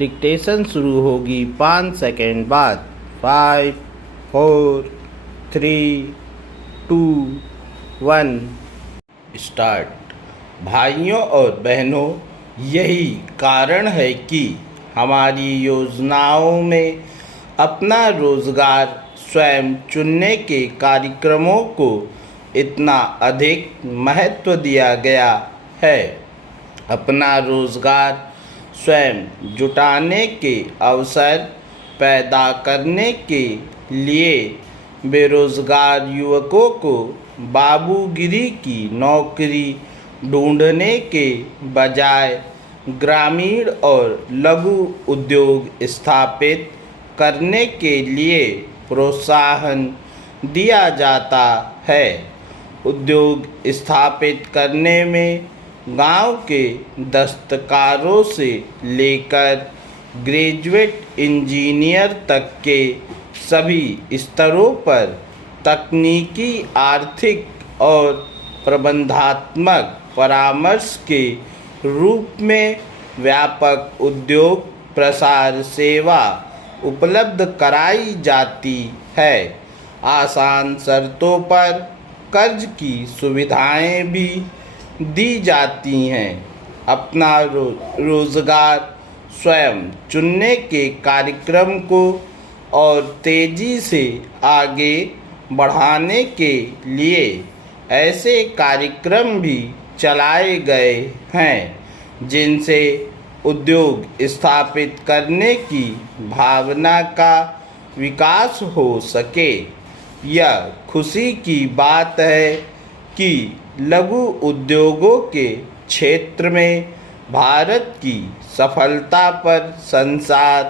Dictation शुरू होगी 5 second बाद। 5 4 3 2 1 स्टार्ट। भाइयों और बहनों, यही कारण है कि हमारी योजनाओं में अपना रोजगार स्वयं चुनने के कार्यक्रमों को इतना अधिक महत्व दिया गया है। अपना रोजगार स्वयं जुटाने के अवसर पैदा करने के लिए बेरोजगार युवकों को बाबूगिरी की नौकरी ढूंढने के बजाय ग्रामीण और लघु उद्योग स्थापित करने के लिए प्रोत्साहन दिया जाता है। उद्योग स्थापित करने में गांव के दस्तकारों से लेकर ग्रेजुएट इंजीनियर तक के सभी स्तरों पर तकनीकी, आर्थिक और प्रबंधात्मक परामर्श के रूप में व्यापक उद्योग प्रसार सेवा उपलब्ध कराई जाती है। आसान शर्तों पर कर्ज की सुविधाएं भी दी जाती हैं। अपना रोजगार स्वयं चुनने के कार्यक्रम को और तेजी से आगे बढ़ाने के लिए ऐसे कार्यक्रम भी चलाए गए हैं जिनसे उद्योग स्थापित करने की भावना का विकास हो सके। यह खुशी की बात है कि लघु उद्योगों के क्षेत्र में भारत की सफलता पर संसार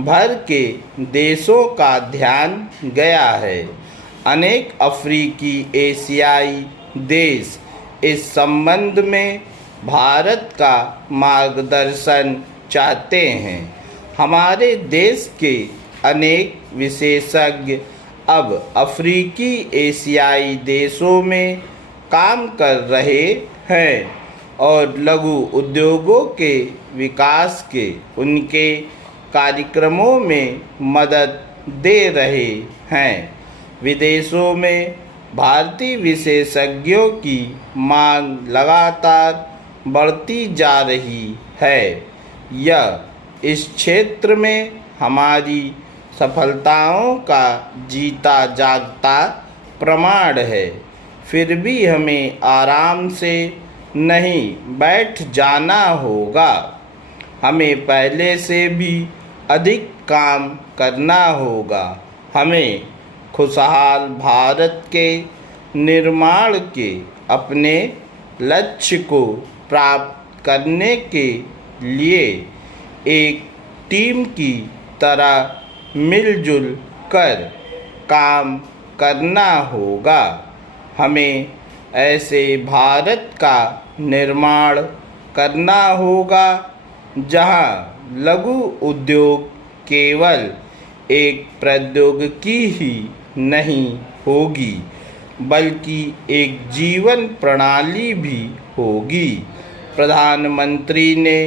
भर के देशों का ध्यान गया है। अनेक अफ्रीकी, एशियाई देश इस संबंध में भारत का मार्गदर्शन चाहते हैं। हमारे देश के अनेक विशेषज्ञ अब अफ्रीकी, एशियाई देशों में काम कर रहे हैं और लघु उद्योगों के विकास के उनके कार्यक्रमों में मदद दे रहे हैं। विदेशों में भारतीय विशेषज्ञों की मांग लगातार बढ़ती जा रही है। यह इस क्षेत्र में हमारी सफलताओं का जीता जागता प्रमाण है। फिर भी हमें आराम से नहीं बैठ जाना होगा। हमें पहले से भी अधिक काम करना होगा। हमें खुशहाल भारत के निर्माण के अपने लक्ष्य को प्राप्त करने के लिए एक टीम की तरह मिलजुल कर काम करना होगा। हमें ऐसे भारत का निर्माण करना होगा जहां लघु उद्योग केवल एक प्रौद्योगिकी ही नहीं होगी बल्कि एक जीवन प्रणाली भी होगी। प्रधानमंत्री ने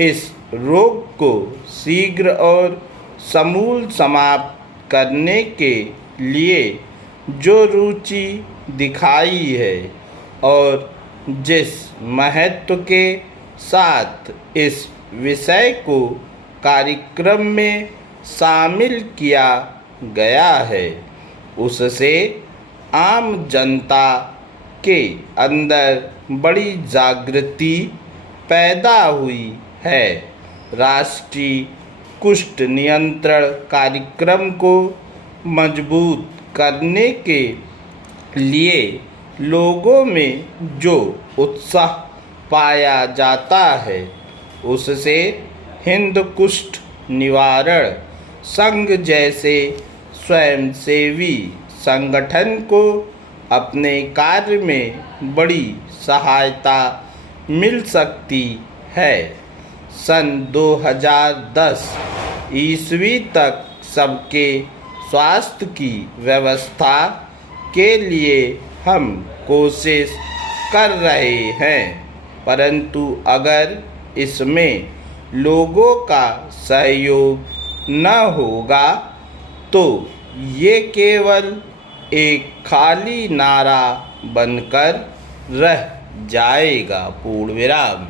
इस रोग को शीघ्र और समूल समाप्त करने के लिए जो रुचि दिखाई है और जिस महत्व के साथ इस विषय को कार्यक्रम में शामिल किया गया है, उससे आम जनता के अंदर बड़ी जागृति पैदा हुई है। राष्ट्रीय कुष्ठ नियंत्रण कार्यक्रम को मजबूत करने के लिए लोगों में जो उत्साह पाया जाता है, उससे हिंद कुष्ठ निवारण संघ जैसे स्वयंसेवी संगठन को अपने कार्य में बड़ी सहायता मिल सकती है। सन 2010 ईस्वी तक सबके स्वास्थ्य की व्यवस्था के लिए हम कोशिश कर रहे हैं, परंतु अगर इसमें लोगों का सहयोग न होगा तो ये केवल एक खाली नारा बनकर रह जाएगा। पूर्ण विराम।